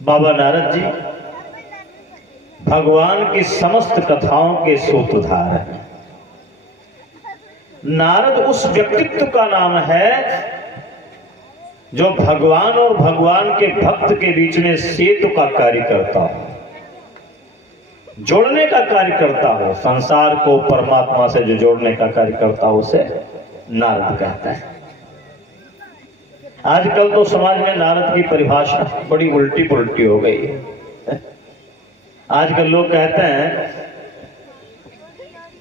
बाबा नारद जी भगवान की समस्त कथाओं के सूत्रधार हैं। नारद उस व्यक्तित्व का नाम है जो भगवान और भगवान के भक्त के बीच में सेतु का कार्य करता हो, जोड़ने का कार्य करता हो, संसार को परमात्मा से जो जोड़ने का कार्य करता हो उसे नारद कहता है। आजकल तो समाज में नारद की परिभाषा बड़ी उल्टी पुल्टी हो गई है। आजकल लोग कहते हैं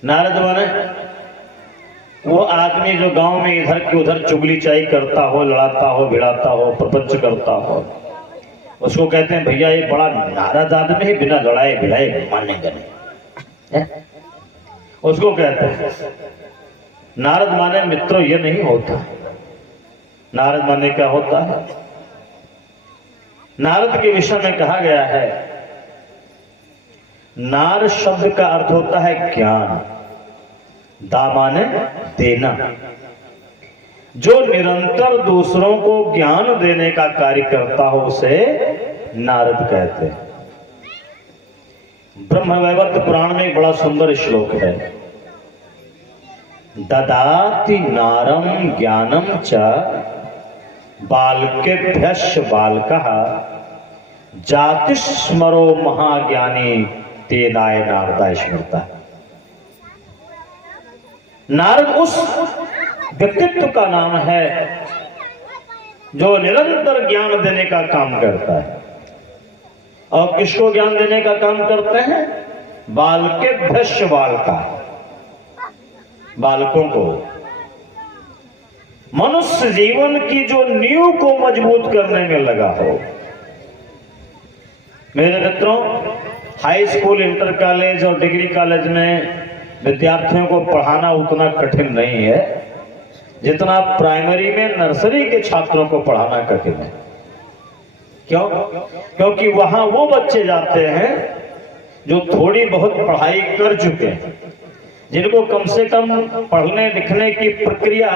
नारद माने वो आदमी जो गांव में इधर की उधर चुगलीचाई करता हो, लड़ाता हो, भिड़ाता हो, प्रपंच करता हो, उसको कहते हैं भैया ये बड़ा नारद आदमी है, बिना लड़ाए भिड़ाए मानेंगे नहीं। उसको कहते हैं नारद माने मित्रों ये नहीं होता। नारद माने क्या होता है? नारद के विषय में कहा गया है नार शब्द का अर्थ होता है ज्ञान, दा माने देना। जो निरंतर दूसरों को ज्ञान देने का कार्य करता हो उसे नारद कहते हैं। ब्रह्मवैवर्त पुराण में एक बड़ा सुंदर श्लोक है, ददाति नारम ज्ञानम च बालकेभ्यश्च बालकः जाति स्मरो महाज्ञानी तेनाय नारदा स्मृता। नारद उस व्यक्तित्व का नाम है जो निरंतर ज्ञान देने का काम करता है। और किसको ज्ञान देने का काम करते हैं? बालकेभ्यश्च बालका, बालकों को। मनुष्य जीवन की जो नींव को मजबूत करने में लगा हो। मेरे मित्रों, हाई स्कूल, इंटर कॉलेज और डिग्री कॉलेज में विद्यार्थियों को पढ़ाना उतना कठिन नहीं है जितना प्राइमरी में नर्सरी के छात्रों को पढ़ाना कठिन है। क्यों? क्योंकि वहां वो बच्चे जाते हैं जो थोड़ी बहुत पढ़ाई कर चुके हैं, जिनको कम से कम पढ़ने लिखने की प्रक्रिया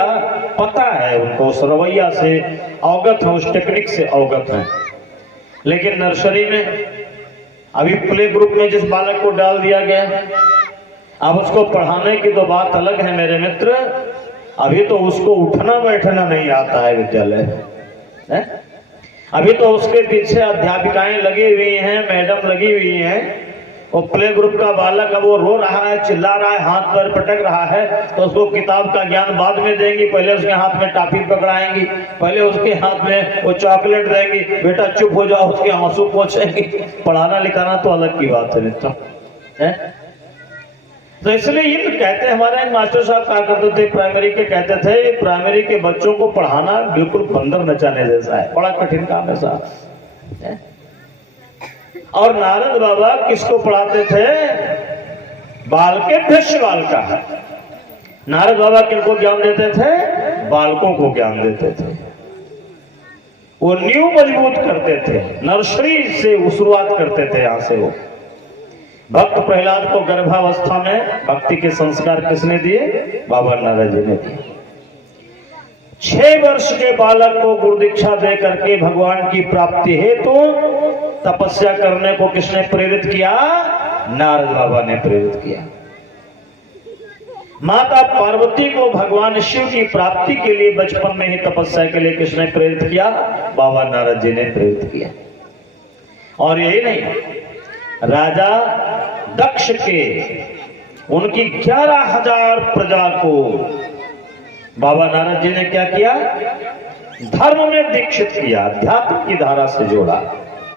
पता है, उनको उस रवैया से अवगत है, उस टेक्निक से अवगत है। लेकिन नर्सरी में अभी प्ले ग्रुप में जिस बालक को डाल दिया गया, अब उसको पढ़ाने की तो बात अलग है मेरे मित्र, अभी तो उसको उठना बैठना नहीं आता है विद्यालय है? अभी तो उसके पीछे अध्यापिकाएं लगी हुई हैं, मैडम लगी हुई हैं। वो प्ले ग्रुप का बालक अब वो रो रहा है, चिल्ला रहा है, हाथ पैर पटक रहा है, तो उसको किताब का ज्ञान बाद में देंगी। पहले उसके हाथ में टॉफी पकड़ाएंगी, पहले उसके हाथ में वो चॉकलेट देंगी, बेटा चुप हो जाओ, उसके आंसू पोंछेंगी। पढ़ाना लिखाना तो अलग की बात है मित्रों, है? तो इसलिए इन कहते हैं, हमारे मास्टर साहब कहा करते थे, प्राइमरी के कहते थे, प्राइमरी के बच्चों को पढ़ाना बिल्कुल बंदर नचाने जैसा है, बड़ा कठिन काम है साहब। और नारद बाबा किसको पढ़ाते थे? बालकेभ्यश्च बालका। नारद बाबा किनको ज्ञान देते थे? बालकों को ज्ञान देते थे। वो नींव मजबूत करते थे, नर्सरी से शुरुआत करते थे। यहां से वो भक्त प्रहलाद को गर्भावस्था में भक्ति के संस्कार किसने दिए? बाबा नारद जी ने दिए। 6 वर्ष के बालक को गुरु दीक्षा दे करके भगवान की प्राप्ति हेतु तपस्या करने को किसने प्रेरित किया? नारद बाबा ने प्रेरित किया। माता पार्वती को भगवान शिव की प्राप्ति के लिए बचपन में ही तपस्या के लिए किसने प्रेरित किया? बाबा नारद जी ने प्रेरित किया। और यही नहीं, राजा दक्ष के उनकी 11,000 प्रजा को बाबा नारद जी ने क्या किया? धर्म में दीक्षित किया, अध्यात्म की धारा से जोड़ा।